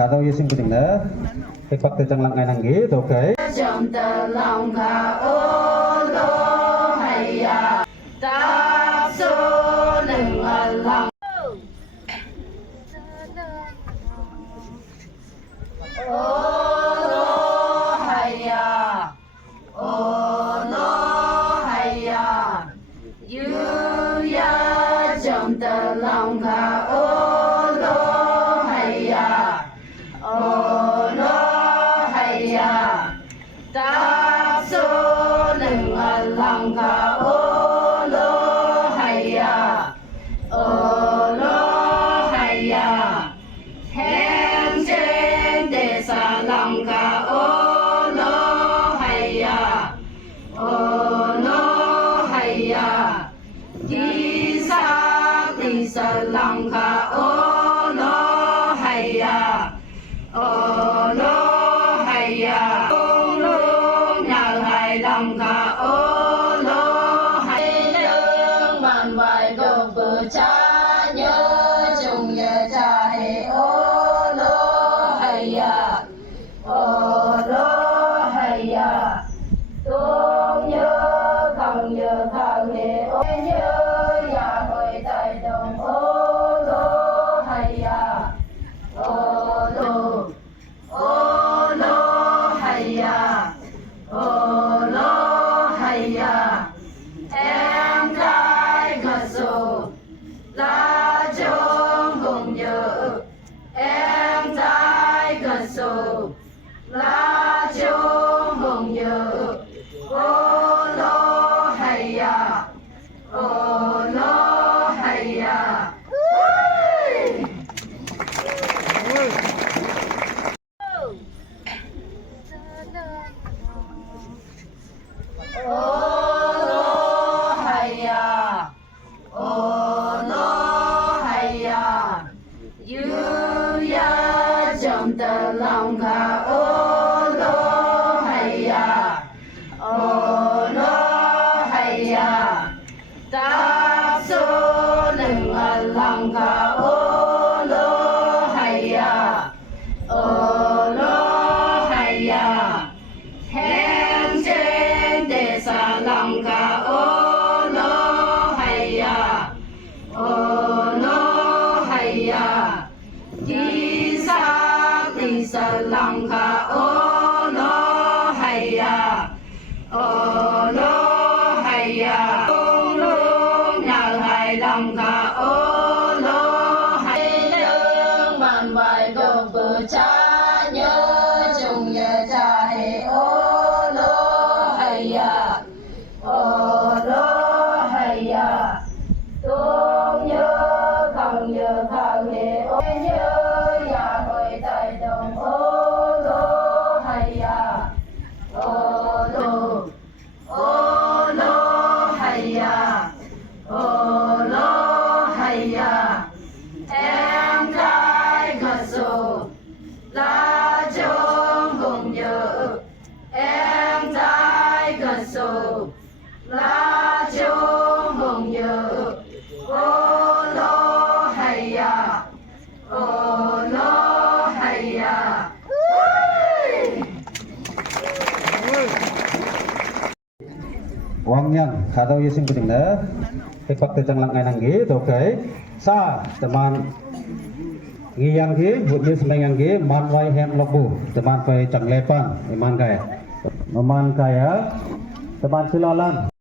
khadau yesing kudingna hepak te janglang ngai nanggi dokai trong tờ lòng khả ô lô hay à ta số đừng ở lòng ô lô hay à ô lô hay à yu ya trong tờ lòng khả ô lô hay à ô lô hay à ta số đừng ở lòng khả ô lô hay à ô lô hay à hẹn trên để xa lòng khả ô lô hay à ô lô hay à đi xa lòng khả ô lô hay à ô lô hay à lòng khả ô lô hay lương bàn bài cầu bờ cha nhớ chung nhớ cha hay ô lô hay à ô lô hay à tôi nhớ không hề ô nhớ ya hồi tại đồng ô lô hay à ô lô hay à ô lô hay à em trai gật dù lá chung cùng nhớ em trai gật dù lá chung cùng nhớ ô lô hay à ô lô hay à ô lô hay à ô lô hay à yu ya trong tờ lòng khả ô lô hay à ô lô hay à ta số đừng ở lòng khả ô lô hay à ô lô hay à hẹn trên để xa lòng khả ô lô hay à ô lô hay à đi xa lòng khả ô lô hay à ô lô hay à luôn luôn nhờ hài lòng khả ô lô hay lương bàn bài cầu bờ cha nhớ chung nhớ cha hay ô lô hay à ô lô hay à tôi nhớ không hề ô nhớ ya hồi tại đồng ô lô hay à ô lô hay à ô lô hay à em trai gật dù lá chung cùng nhớ em trai gật dù lá chung cùng nhớ ô lô hay à ô lô hay à wang yang khadau yesing kudingna hepak te janglang ngai nanggi dokai sa teman ngiyang gi budye semengang gi man wai hem lobu teman pai changlepan iman kaya teman silalan